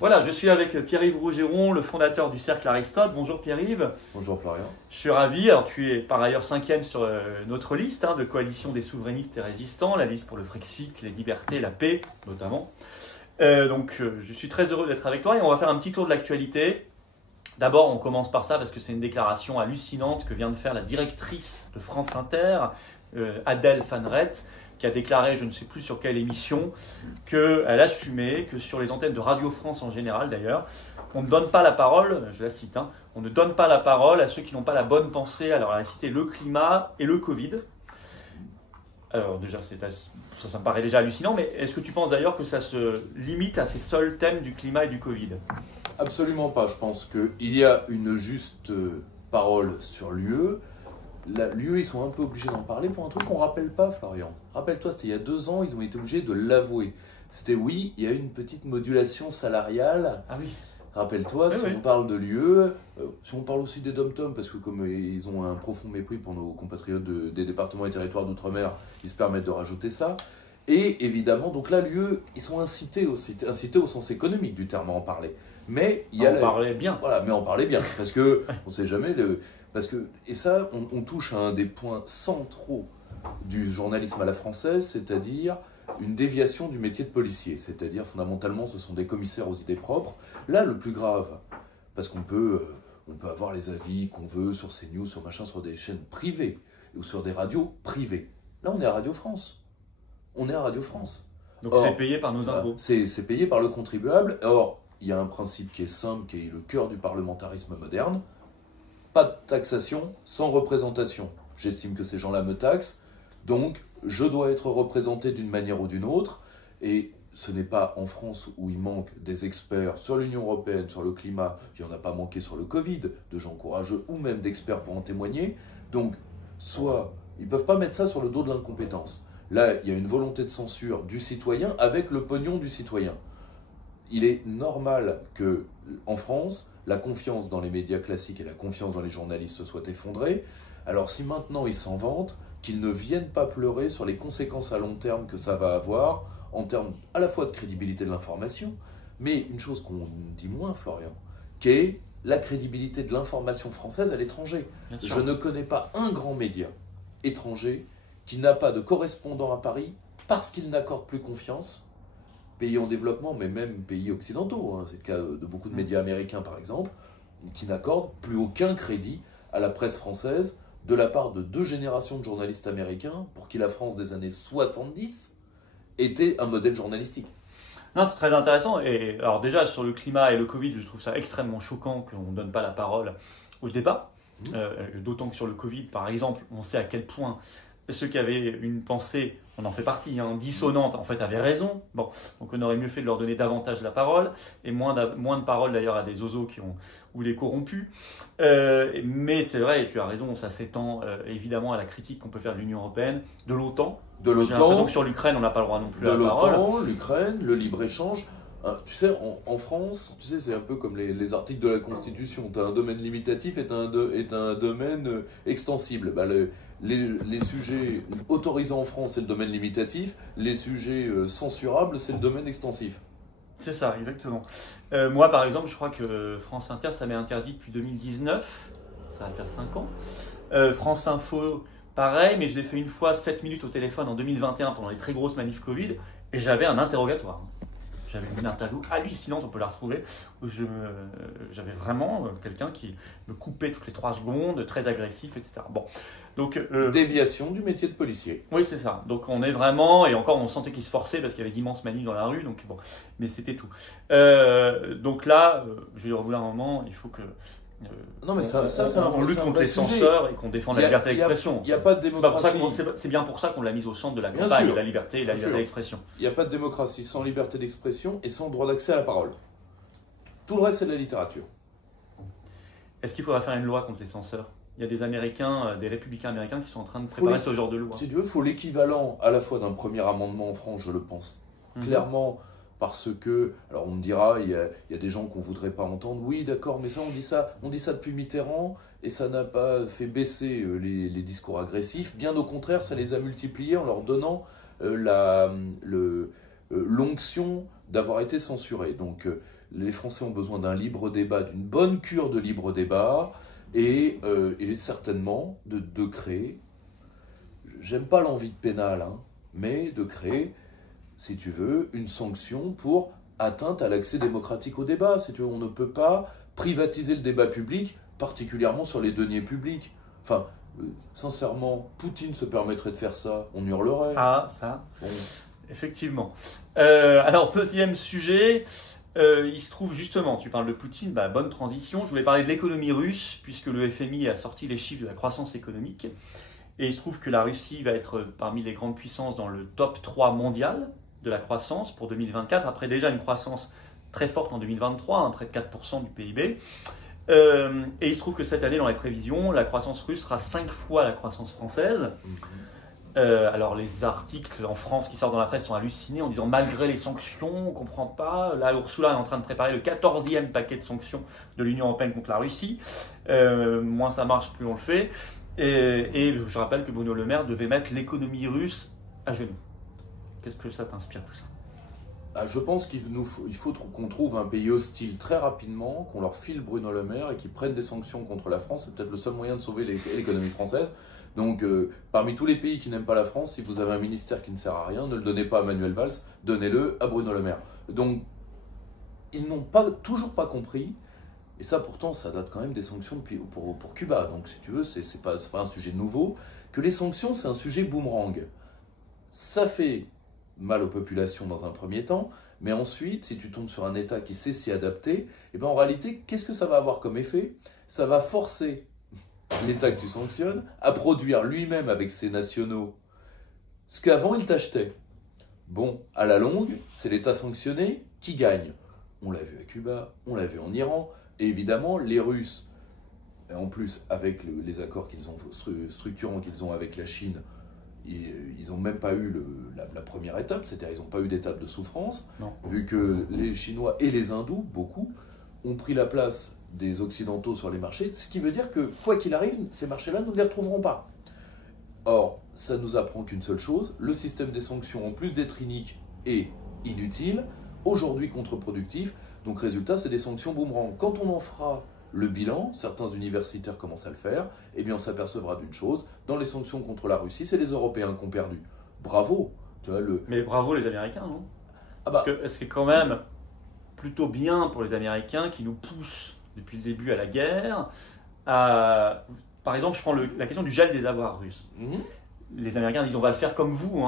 Voilà, je suis avec Pierre-Yves Rougeron, le fondateur du Cercle Aristote. Bonjour Pierre-Yves. Bonjour Florian. Je suis ravi. Alors, tu es par ailleurs 5e sur notre liste de coalition des souverainistes et résistants, la liste pour le Frexit, les libertés, la paix notamment. Je suis très heureux d'être avec toi et on va faire un petit tour de l'actualité. D'abord, on commence par ça parce que c'est une déclaration hallucinante que vient de faire la directrice de France Inter, Adèle Van Rett, qui a déclaré, je ne sais plus sur quelle émission, qu'elle assumait que sur les antennes de Radio France en général d'ailleurs, on ne donne pas la parole, je la cite, on ne donne pas la parole à ceux qui n'ont pas la bonne pensée. Alors elle a cité le climat et le Covid. Alors déjà, ça me paraît déjà hallucinant, mais est-ce que tu penses d'ailleurs que ça se limite à ces seuls thèmes du climat et du Covid ? Absolument pas. Je pense qu'il y a une juste parole sur l'UE. L'UE, ils sont un peu obligés d'en parler pour un truc qu'on ne rappelle pas, Florian. Rappelle-toi, c'était il y a 2 ans, ils ont été obligés de l'avouer. C'était oui, il y a eu une petite modulation salariale. Ah oui. Rappelle-toi, Oui, si oui. on parle de l'UE, si on parle aussi des dom-toms, parce que comme ils ont un profond mépris pour nos compatriotes des départements et territoires d'outre-mer, ils se permettent de rajouter ça. Et évidemment, donc là, l'UE, ils sont incités au sens économique du terme à en parler. Mais il y a On parlait bien. Voilà, mais en parler bien, parce que on sait jamais et ça, on touche à un des points centraux du journalisme à la française, c'est-à-dire une déviation du métier de policier. C'est-à-dire, fondamentalement, ce sont des commissaires aux idées propres. Là, le plus grave, parce qu'on peut avoir les avis qu'on veut sur CNews, sur machin, sur des chaînes privées ou sur des radios privées. Là, on est à Radio France. On est à Radio France. Donc Or, c'est payé par nos impôts. C'est payé par le contribuable. Or, il y a un principe qui est simple, qui est le cœur du parlementarisme moderne. Pas de taxation sans représentation. J'estime que ces gens-là me taxent, donc je dois être représenté d'une manière ou d'une autre. Et ce n'est pas en France où il manque des experts sur l'Union européenne, sur le climat, il n'y en a pas manqué sur le Covid, de gens courageux ou même d'experts pour en témoigner. Donc, soit ils ne peuvent pas mettre ça sur le dos de l'incompétence. Là, il y a une volonté de censure du citoyen avec le pognon du citoyen. Il est normal que, en France, la confiance dans les médias classiques et la confiance dans les journalistes se soit effondrée. Alors si maintenant ils s'en vantent, qu'ils ne viennent pas pleurer sur les conséquences à long terme que ça va avoir, en termes à la fois de crédibilité de l'information, mais une chose qu'on dit moins, Florian, qui est la crédibilité de l'information française à l'étranger. Je ne connais pas un grand média étranger qui n'a pas de correspondant à Paris parce qu'il n'accorde plus confiance. Pays en développement, mais même pays occidentaux, c'est le cas de beaucoup de médias américains par exemple, qui n'accordent plus aucun crédit à la presse française de la part de 2 générations de journalistes américains pour qui la France des années 70 était un modèle journalistique. Non, c'est très intéressant. Et alors déjà, sur le climat et le Covid, je trouve ça extrêmement choquant qu'on ne donne pas la parole au débat. D'autant que sur le Covid, par exemple, on sait à quel point ceux qui avaient une pensée, on en fait partie, dissonante, en fait, avaient raison. Bon, donc on aurait mieux fait de leur donner davantage la parole, et moins de parole d'ailleurs à des oiseaux ou les corrompus. Mais c'est vrai, et tu as raison, ça s'étend évidemment à la critique qu'on peut faire de l'Union européenne, de l'OTAN. J'ai l'impression que sur l'Ukraine, on n'a pas le droit non plus à la parole. De l'OTAN, l'Ukraine, le libre-échange. Tu sais, en France, c'est un peu comme les articles de la Constitution. Tu as un domaine limitatif et tu as un domaine extensible. Les sujets autorisés en France, c'est le domaine limitatif. Les sujets censurables, c'est le domaine extensif. C'est ça, exactement. Moi, par exemple, je crois que France Inter, ça m'est interdit depuis 2019. Ça va faire 5 ans. France Info, pareil, mais je l'ai fait une fois 7 minutes au téléphone en 2021 pendant les très grosses manifs Covid. Et j'avais un interrogatoire. J'avais une interview hallucinante, on peut la retrouver, où j'avais vraiment quelqu'un qui me coupait toutes les 3 secondes, très agressif, etc. Bon, donc, déviation du métier de policier. Oui, c'est ça. Donc on est vraiment, et encore on sentait qu'il se forçait parce qu'il y avait d'immenses manifs dans la rue, donc bon, mais c'était tout. Donc là, je vais revenir un moment, il faut que... non mais on lutte contre les censeurs et qu'on défende la liberté d'expression. Il n'y a pas de démocratie. C'est bien pour ça qu'on l'a mise au centre de la campagne, la liberté et la liberté d'expression. Il n'y a pas de démocratie sans liberté d'expression et sans droit d'accès à la parole. Tout le reste, c'est de la littérature. Est-ce qu'il faudra faire une loi contre les censeurs ? Il y a des Américains, des républicains américains qui sont en train de préparer ce genre de loi. Si tu veux, il faut l'équivalent à la fois d'un premier amendement en France, je le pense clairement. Parce que, alors on me dira, il y a des gens qu'on ne voudrait pas entendre. Oui, d'accord, mais on dit ça depuis Mitterrand et ça n'a pas fait baisser les discours agressifs. Bien au contraire, ça les a multipliés en leur donnant l'onction d'avoir été censuré. Donc les Français ont besoin d'un libre débat, d'une bonne cure de libre débat, et certainement de créer, j'aime pas l'envie de pénal, hein, mais de créer, si tu veux, une sanction pour atteinte à l'accès démocratique au débat. Si tu veux, on ne peut pas privatiser le débat public, particulièrement sur les deniers publics. Enfin, sincèrement, Poutine se permettrait de faire ça, on hurlerait. Ah, ça, Bon. effectivement. Alors, deuxième sujet, il se trouve justement, tu parles de Poutine, bonne transition. Je voulais parler de l'économie russe, puisque le FMI a sorti les chiffres de la croissance économique. Et il se trouve que la Russie va être parmi les grandes puissances dans le top 3 mondial de la croissance pour 2024, après déjà une croissance très forte en 2023, près de 4% du PIB. Et il se trouve que cette année, dans les prévisions, la croissance russe sera 5 fois la croissance française. Alors les articles en France qui sortent dans la presse sont hallucinés en disant malgré les sanctions, on ne comprend pas. Là, Ursula est en train de préparer le 14e paquet de sanctions de l'Union européenne contre la Russie. Moins ça marche, plus on le fait. Et je rappelle que Bruno Le Maire devait mettre l'économie russe à genoux. Qu'est-ce que ça t'inspire tout ça ? Je pense qu'il faut qu'on trouve un pays hostile très rapidement, qu'on leur file Bruno Le Maire et qu'ils prennent des sanctions contre la France. C'est peut-être le seul moyen de sauver l'économie française. Donc, parmi tous les pays qui n'aiment pas la France, si vous avez un ministère qui ne sert à rien, ne le donnez pas à Manuel Valls, donnez-le à Bruno Le Maire. Donc, ils n'ont toujours pas compris, et ça pourtant, ça date quand même des sanctions pour Cuba. Donc, si tu veux, c'est pas un sujet nouveau, que les sanctions, c'est un sujet boomerang. Ça fait mal aux populations dans un premier temps, mais ensuite, si tu tombes sur un État qui sait s'y adapter, et en réalité, qu'est-ce que ça va avoir comme effet ? Ça va forcer l'État que tu sanctionnes à produire lui-même avec ses nationaux ce qu'avant il t'achetait. Bon, à la longue, c'est l'État sanctionné qui gagne. On l'a vu à Cuba, on l'a vu en Iran, et évidemment, les Russes, et en plus, avec les accords structurants qu'ils ont avec la Chine, ils n'ont même pas eu la première étape, c'est-à-dire ils n'ont pas eu d'étape de souffrance, vu que les Chinois et les Hindous, beaucoup, ont pris la place des Occidentaux sur les marchés, ce qui veut dire que, quoi qu'il arrive, ces marchés-là, nous ne les retrouverons pas. Or, ça nous apprend qu'une seule chose, le système des sanctions, en plus d'être inique et inutile, aujourd'hui contre-productif, donc résultat, c'est des sanctions boomerang. Quand on en fera le bilan, certains universitaires commencent à le faire, eh bien on s'apercevra d'une chose, dans les sanctions contre la Russie, c'est les Européens qui ont perdu. Bravo. Tu vois, Mais bravo les Américains, non ? Parce que c'est quand même plutôt bien pour les Américains qui nous poussent depuis le début à la guerre. Par exemple, je prends la question du gel des avoirs russes. Les Américains disent on va le faire comme vous,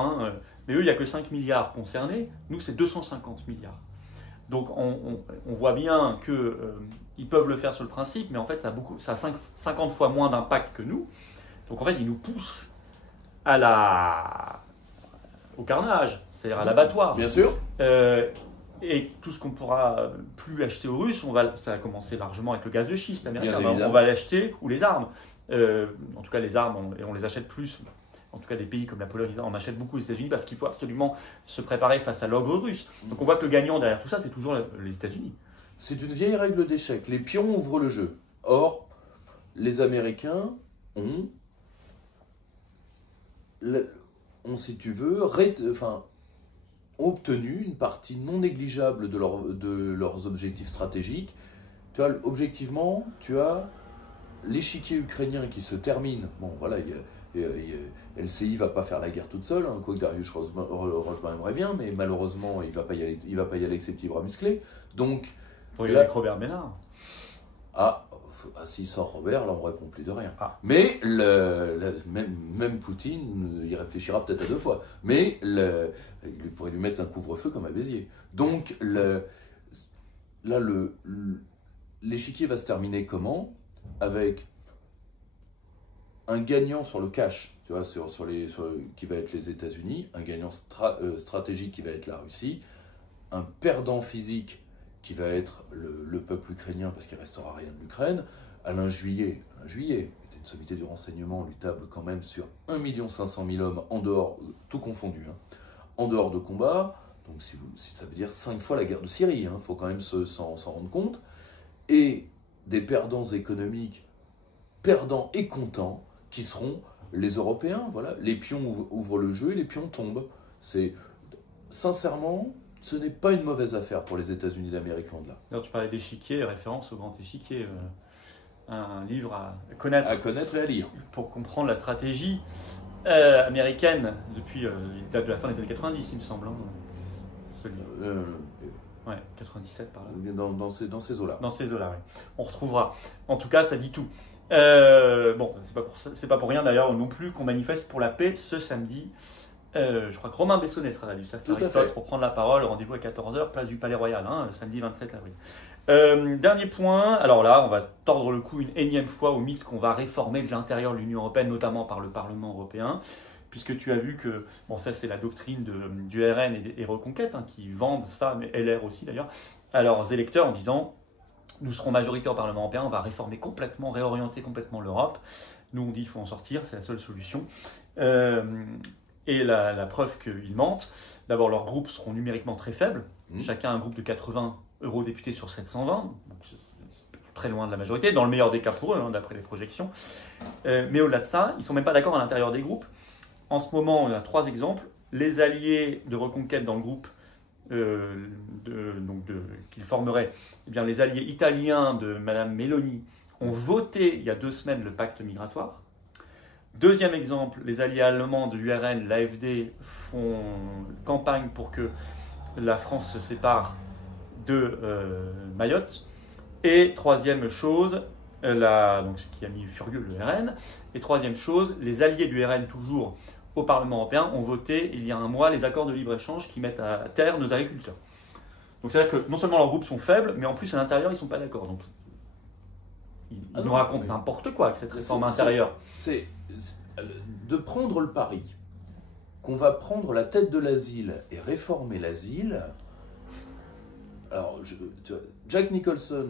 mais eux, il n'y a que 5 milliards concernés. Nous, c'est 250 milliards. Donc, on voit bien qu'ils peuvent le faire sur le principe, mais en fait, ça a 50 fois moins d'impact que nous. Donc, en fait, ils nous poussent au carnage, c'est-à-dire à l'abattoir. Bien sûr. Et tout ce qu'on pourra plus acheter aux Russes, ça va commencer largement avec le gaz de schiste américain. On va l'acheter, ou les armes. En tout cas, les armes, on les achète plus. En tout cas, des pays comme la Pologne, on achète beaucoup aux États-Unis parce qu'il faut absolument se préparer face à l'ogre russe. Donc on voit que le gagnant derrière tout ça, c'est toujours les États-Unis. C'est une vieille règle d'échec. Les pions ouvrent le jeu. Or, les Américains ont si tu veux, obtenu une partie non négligeable de leurs objectifs stratégiques. Tu vois, objectivement, tu as l'échiquier ukrainien qui se termine. Bon, voilà, LCI ne va pas faire la guerre toute seule, quoique Darius Rosban aimerait bien, mais malheureusement, il ne va pas y aller avec ses petits bras musclés. Donc, pour y aller avec Robert Ménard. S'il sort Robert, là on ne répond plus de rien. Mais même Poutine, il réfléchira peut-être à 2 fois. Mais il pourrait lui mettre un couvre-feu comme à Béziers. Donc là, l'échiquier va se terminer comment ? Avec un gagnant sur le cash, tu vois, qui va être les États-Unis, un gagnant stratégique qui va être la Russie, un perdant physique qui va être le peuple ukrainien parce qu'il ne restera rien de l'Ukraine. Alain Juillet était une sommité du renseignement, lui table quand même sur 1 500 000 hommes en dehors, tout confondu, en dehors de combat. Donc ça veut dire 5 fois la guerre de Syrie, faut quand même s'en rendre compte. Et des perdants économiques, perdants et contents, qui seront les Européens. Voilà, les pions ouvrent le jeu et les pions tombent. C'est sincèrement, ce n'est pas une mauvaise affaire pour les États-Unis d'Amérique, loin de là. Alors, tu parlais d'échiquier, référence au grand échiquier, un livre à connaître. À connaître et à lire. Pour comprendre la stratégie américaine depuis il date de la fin des années 90, il me semble. Hein, ce livre. Ouais, 97 par là. Dans ces eaux-là. Dans ces eaux-là, oui. On retrouvera. En tout cas, ça dit tout. Bon, c'est pas pour rien d'ailleurs non plus qu'on manifeste pour la paix ce samedi. Je crois que Romain Bessonnet sera là du Cercle Aristote pour prendre la parole. Rendez-vous à 14h, place du Palais Royal, hein, le samedi 27 avril. Dernier point, alors là, on va tordre le cou une énième fois au mythe qu'on va réformer de l'intérieur de l'Union européenne, notamment par le Parlement européen, puisque tu as vu que, bon, ça c'est la doctrine du RN et Reconquête, hein, qui vendent ça, mais LR aussi d'ailleurs, à leurs électeurs en disant nous serons majoritaires au Parlement européen, on va réformer complètement, réorienter complètement l'Europe. Nous on dit qu'il faut en sortir, c'est la seule solution. Et la preuve qu'ils mentent, d'abord leurs groupes seront numériquement très faibles, chacun un groupe de 80 eurodéputés sur 720, donc c'est très loin de la majorité, dans le meilleur des cas pour eux, hein, d'après les projections. Mais au-delà de ça, ils ne sont même pas d'accord à l'intérieur des groupes. En ce moment, on a 3 exemples. Les alliés de Reconquête dans le groupe qu'ils formeraient, eh bien, les alliés italiens de Mme Meloni ont voté il y a 2 semaines le pacte migratoire. Deuxième exemple, les alliés allemands de l'URN, l'AfD, font campagne pour que la France se sépare de Mayotte. Et troisième chose, donc ce qui a mis furieux le RN. Et troisième chose, les alliés du RN toujours au Parlement européen ont voté il y a un mois les accords de libre-échange qui mettent à terre nos agriculteurs. Donc c'est-à-dire que non seulement leurs groupes sont faibles, mais en plus à l'intérieur ils ne sont pas d'accord. Donc ils nous racontent n'importe quoi avec cette réforme intérieure. C'est de prendre le pari qu'on va prendre la tête de l'asile et réformer l'asile. Alors, Jack Nicholson,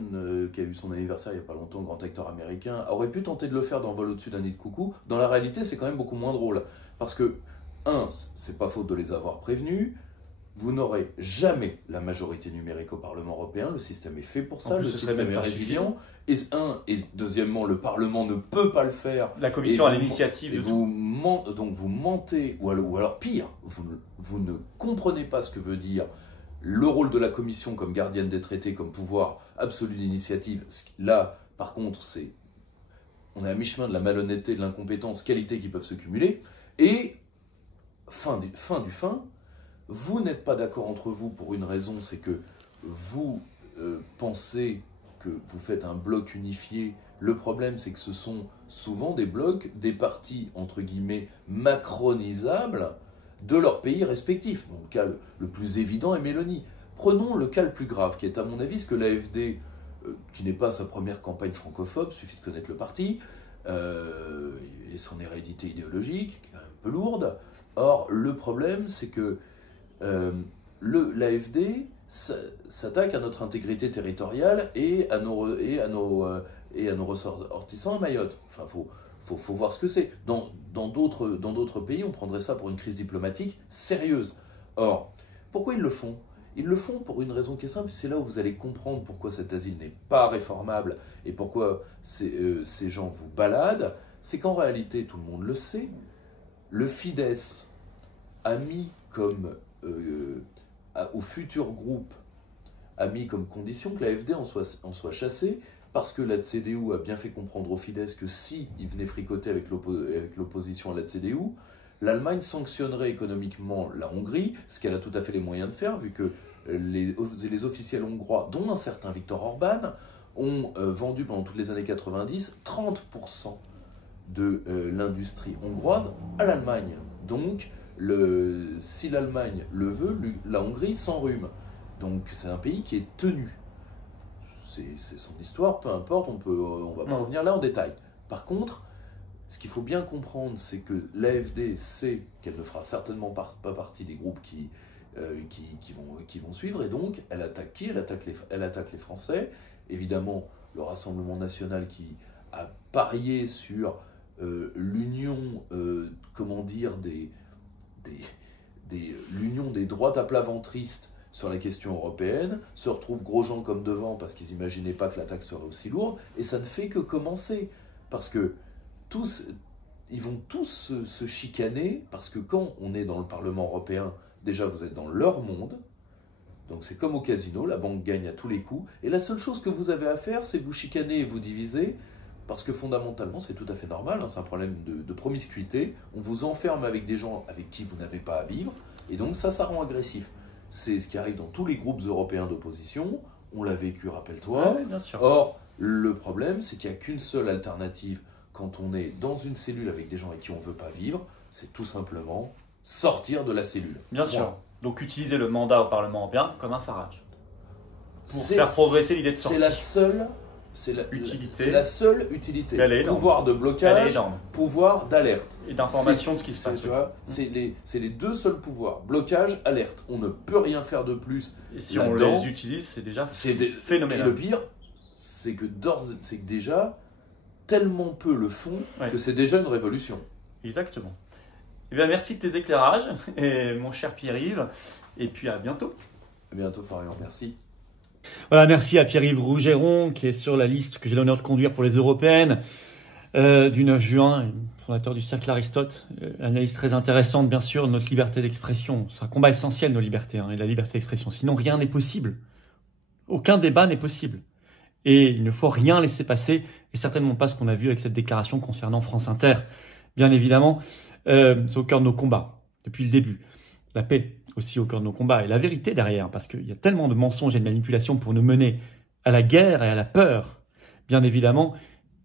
qui a eu son anniversaire il n'y a pas longtemps, grand acteur américain, aurait pu tenter de le faire dans Vol au-dessus d'un nid de coucou. Dans la réalité, c'est quand même beaucoup moins drôle. Parce que, c'est pas faute de les avoir prévenus, vous n'aurez jamais la majorité numérique au Parlement européen, le système est fait pour ça, le système est résilient. Et deuxièmement, le Parlement ne peut pas le faire. La Commission a l'initiative de tout. Donc vous mentez, ou alors pire, vous ne comprenez pas ce que veut dire le rôle de la Commission comme gardienne des traités, comme pouvoir absolu d'initiative. Là, par contre, on est à mi-chemin de la malhonnêteté, de l'incompétence, qualités qui peuvent se cumuler. Et, fin du fin, vous n'êtes pas d'accord entre vous pour une raison, c'est que vous pensez que vous faites un bloc unifié. Le problème, c'est que ce sont souvent des blocs, des partis, entre guillemets, macronisables de leur pays respectifs. Bon, le cas le plus évident est Mélanie. Prenons le cas le plus grave, qui est à mon avis ce que l'AfD, qui n'est pas sa première campagne francophobe, suffit de connaître le parti, et son hérédité idéologique, qui est quand même un peu lourde. Or, le problème, c'est que l'AfD s'attaque à notre intégrité territoriale et à nos ressortissants à Mayotte. Enfin, faut voir ce que c'est. Dans d'autres pays, on prendrait ça pour une crise diplomatique sérieuse. Or, pourquoi ils le font ? Ils le font pour une raison qui est simple, c'est là où vous allez comprendre pourquoi cet asile n'est pas réformable et pourquoi ces gens vous baladent. C'est qu'en réalité, tout le monde le sait, le Fidesz a mis comme au futur groupe a mis comme condition que l'AfD en soit chassée, parce que la CDU a bien fait comprendre au Fidesz que si il venait fricoter avec l'opposition à la CDU, l'Allemagne sanctionnerait économiquement la Hongrie, ce qu'elle a tout à fait les moyens de faire, vu que les officiels hongrois, dont un certain Viktor Orban, ont vendu pendant toutes les années 90 30% de l'industrie hongroise à l'Allemagne. Donc, si l'Allemagne le veut, la Hongrie s'enrhume. Donc c'est un pays qui est tenu. C'est son histoire, peu importe, on va pas revenir là en détail. Par contre, ce qu'il faut bien comprendre, c'est que l'AfD sait qu'elle ne fera certainement pas partie des groupes qui vont suivre, et donc elle attaque qui ? Elle attaque les Français. Évidemment, le Rassemblement national qui a parié sur l'union, l'union des droites à plat ventristes sur la question européenne, se retrouvent Grosjean comme devant parce qu'ils n'imaginaient pas que l'attaque serait aussi lourde, et ça ne fait que commencer. Parce que ils vont tous se chicaner, parce que quand on est dans le Parlement européen, déjà vous êtes dans leur monde, donc c'est comme au casino, la banque gagne à tous les coups, et la seule chose que vous avez à faire, c'est vous chicaner et vous diviser, parce que fondamentalement, c'est tout à fait normal, hein, c'est un problème de promiscuité, on vous enferme avec des gens avec qui vous n'avez pas à vivre, et donc ça rend agressif. C'est ce qui arrive dans tous les groupes européens d'opposition, on l'a vécu, rappelle-toi. Ouais, bien sûr. Or, le problème, c'est qu'il n'y a qu'une seule alternative quand on est dans une cellule avec des gens avec qui on ne veut pas vivre, c'est tout simplement sortir de la cellule. Bien sûr. Donc utiliser le mandat au Parlement européen comme un Farage. Pour faire progresser l'idée de sortie. C'est la utilité. Seule utilité. Elle est énorme. Pouvoir de blocage, Elle est énorme. pouvoir d'alerte. Et d'information de ce qui se passe. Tu vois, c'est les deux seuls pouvoirs. Blocage, alerte. On ne peut rien faire de plus. Et si on les utilise, c'est déjà phénoménal. Et le pire, c'est que déjà, tellement peu le font que c'est déjà une révolution. Exactement. Eh bien, merci de tes éclairages, et mon cher Pierre-Yves. Et puis à bientôt. À bientôt, Florian. Merci. Voilà, merci à Pierre-Yves Rougeron, qui est sur la liste que j'ai l'honneur de conduire pour les européennes du 9 juin, fondateur du Cercle Aristote. Analyse très intéressante, bien sûr, de notre liberté d'expression. C'est un combat essentiel, nos libertés, et la liberté d'expression. Sinon, rien n'est possible. Aucun débat n'est possible. Et il ne faut rien laisser passer, et certainement pas ce qu'on a vu avec cette déclaration concernant France Inter. Bien évidemment, c'est au cœur de nos combats, depuis le début. La paix aussi au cœur de nos combats, et la vérité derrière, parce qu'il y a tellement de mensonges et de manipulations pour nous mener à la guerre et à la peur, bien évidemment,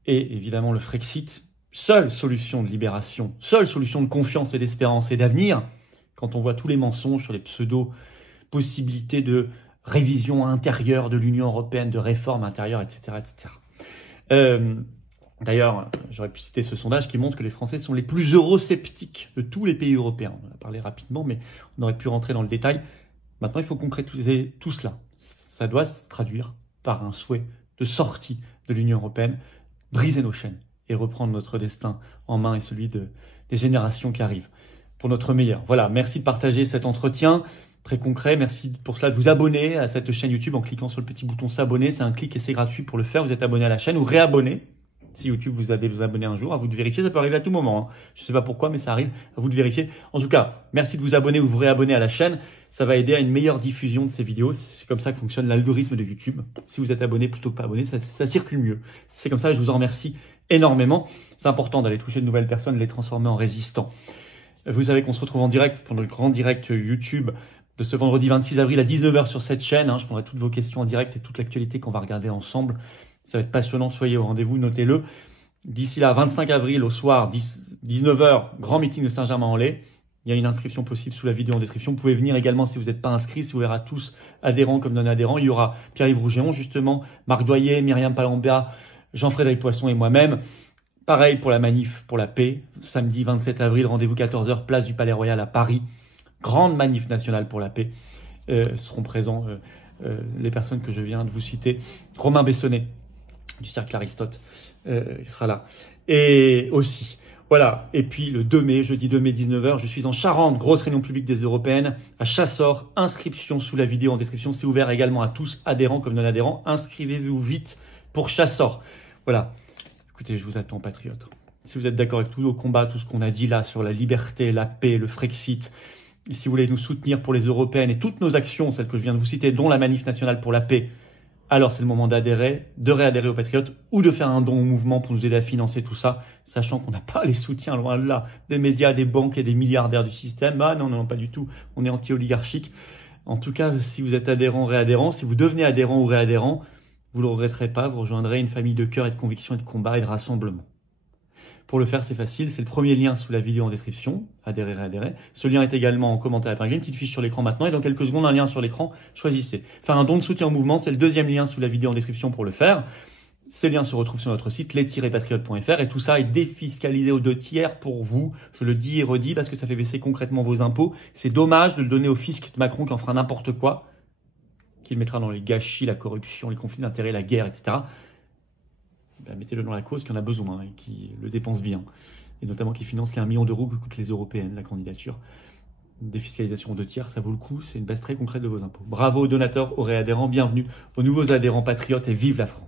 et évidemment le Frexit, seule solution de libération, seule solution de confiance et d'espérance et d'avenir, quand on voit tous les mensonges sur les pseudo-possibilités de révision intérieure de l'Union européenne, de réforme intérieure, etc. etc. D'ailleurs, j'aurais pu citer ce sondage qui montre que les Français sont les plus eurosceptiques de tous les pays européens. On en a parlé rapidement, mais on aurait pu rentrer dans le détail. Maintenant, il faut concrétiser tout cela. Ça doit se traduire par un souhait de sortie de l'Union européenne, briser nos chaînes et reprendre notre destin en main et celui des générations qui arrivent pour notre meilleur. Voilà, merci de partager cet entretien très concret. Merci pour cela de vous abonner à cette chaîne YouTube en cliquant sur le petit bouton s'abonner. C'est un clic et c'est gratuit pour le faire. Vous êtes abonné à la chaîne ou réabonné. Si YouTube vous allez vous abonner un jour, à vous de vérifier, ça peut arriver à tout moment. Je ne sais pas pourquoi, mais ça arrive, à vous de vérifier. En tout cas, merci de vous abonner ou vous réabonner à la chaîne. Ça va aider à une meilleure diffusion de ces vidéos. C'est comme ça que fonctionne l'algorithme de YouTube. Si vous êtes abonné plutôt que pas abonné, ça circule mieux. C'est comme ça, je vous en remercie énormément. C'est important d'aller toucher de nouvelles personnes, de les transformer en résistants. Vous savez qu'on se retrouve en direct pour le grand direct YouTube de ce vendredi 26 avril à 19h sur cette chaîne. Je prendrai toutes vos questions en direct et toute l'actualité qu'on va regarder ensemble. Ça va être passionnant, soyez au rendez-vous, notez-le. D'ici là, 25 avril au soir, 19h, grand meeting de Saint-Germain-en-Laye. Il y a une inscription possible sous la vidéo en description. Vous pouvez venir également si vous n'êtes pas inscrit, si vous verrez tous adhérents comme non-adhérents. Il y aura Pierre-Yves Rougeron, justement, Marc Doyer, Myriam Palambia, Jean-Frédéric Poisson et moi-même. Pareil pour la manif pour la paix, samedi 27 avril, rendez-vous 14h, place du Palais Royal à Paris. Grande manif nationale pour la paix. Seront présents les personnes que je viens de vous citer. Romain Bessonnet, du Cercle Aristote, qui sera là. Et aussi, voilà. Et puis le 2 mai, jeudi 2 mai 19h, je suis en Charente, grosse réunion publique des Européennes, à Chassor. Inscription sous la vidéo en description. C'est ouvert également à tous, adhérents comme non-adhérents. Inscrivez-vous vite pour Chassor. Voilà. Écoutez, je vous attends, patriotes. Si vous êtes d'accord avec tous nos combats, tout ce qu'on a dit là sur la liberté, la paix, le Frexit, et si vous voulez nous soutenir pour les européennes et toutes nos actions, celles que je viens de vous citer, dont la manif nationale pour la paix, alors c'est le moment d'adhérer, de réadhérer aux Patriotes ou de faire un don au mouvement pour nous aider à financer tout ça, sachant qu'on n'a pas les soutiens, loin de là, des médias, des banques et des milliardaires du système. Ah non, non, pas du tout, on est anti-oligarchique. En tout cas, si vous êtes adhérent, réadhérent, si vous devenez adhérent ou réadhérent, vous ne le regretterez pas, vous rejoindrez une famille de cœur et de conviction et de combat et de rassemblement. Pour le faire, c'est facile, c'est le premier lien sous la vidéo en description, adhérer, réadhérer. Ce lien est également en commentaire épinglé, une petite fiche sur l'écran maintenant, et dans quelques secondes, un lien sur l'écran, choisissez. Faire un don de soutien au mouvement, c'est le deuxième lien sous la vidéo en description pour le faire. Ces liens se retrouvent sur notre site, les-patriotes.fr, et tout ça est défiscalisé aux 2/3 pour vous. Je le dis et redis parce que ça fait baisser concrètement vos impôts. C'est dommage de le donner au fisc de Macron qui en fera n'importe quoi, qui le mettra dans les gâchis, la corruption, les conflits d'intérêts, la guerre, etc. Ben, mettez-le dans la cause qui en a besoin et qui le dépense bien. Et notamment qui finance les 1 million d'euros que coûtent les européennes, la candidature. Une défiscalisation aux 2/3, ça vaut le coup, c'est une base très concrète de vos impôts. Bravo aux donateurs, aux réadhérents, bienvenue aux nouveaux adhérents patriotes et vive la France.